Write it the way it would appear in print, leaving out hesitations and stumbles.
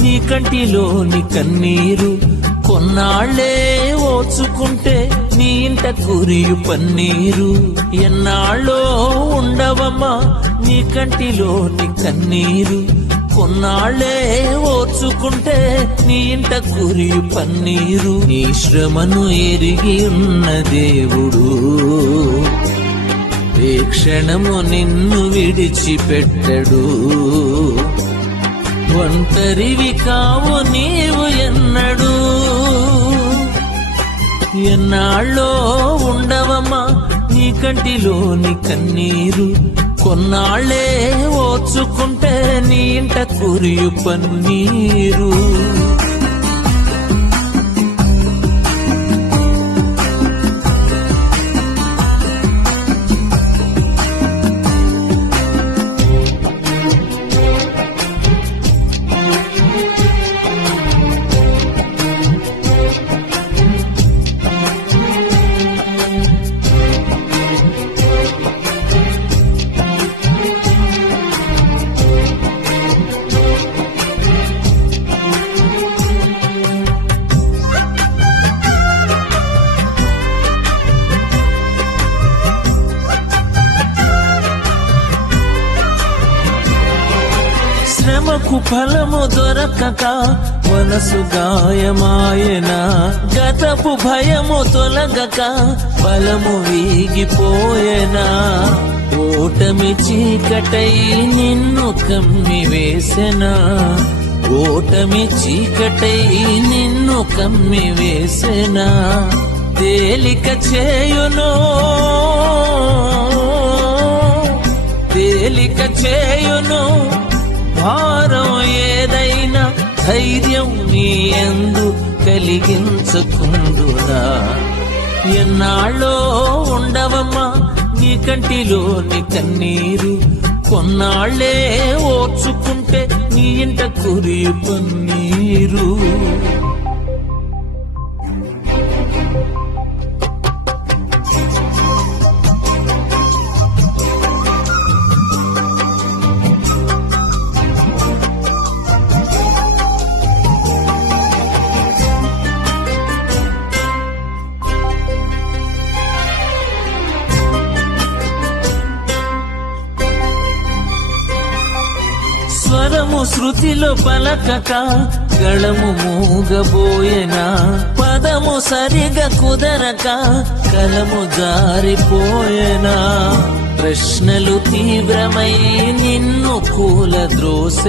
నీ కంటిలోని కన్నీరు కొన్నాళ్లే ఓచుకుంటే నీ ఇంట కురియు పన్నీరు. ఎన్నాళ్ళో ఉండవమ్మా నీ కంటిలోని కన్నీరు కొన్నాళ్లే ఓచుకుంటే నీ ఇంట కురియు పన్నీరు. నీ శ్రమను ఎరిగి ఉన్న దేవుడు ఏ క్షణము నిన్ను విడిచిపెట్టడు. ఒంటరివి కావు నీవు ఎన్నడు. ఎన్నాళ్ళో ఉండవమ్మా నీ కంటిలోని కన్నీరు కొన్నాళ్లే ఓచుకుంటే నీ ఇంట కురియు పన్నీరు. శ్రమకు ఫలము దొరకక మనసు గాయమాయన. గతపు భయము తొలగక బలము వీగిపోయెనా. ఓటమి చీకటై నిన్ను కమ్మివేసెనా. ఓటమి చీకటై నిన్ను కమ్మివేసెనా. తేలిక చేయును తేలిక చేయును భారం ఏదైనా ధైర్యం నీ యందు కలిగించుకుందునా. ఎన్నాళ్ళో ఉండవమ్మా నీ కంటిలోని కన్నీరు కొన్నాళ్లే ఓర్చుకుంటే నీ ఇంట కురియు పన్నీరు. స్వరము శృతిలో పలకక గళము మూగబోయెనా. పదము సరిగా కుదరక కలము జారిపోయెనా. ప్రశ్నలు తీవ్రమై నిన్ను కూలద్రోసె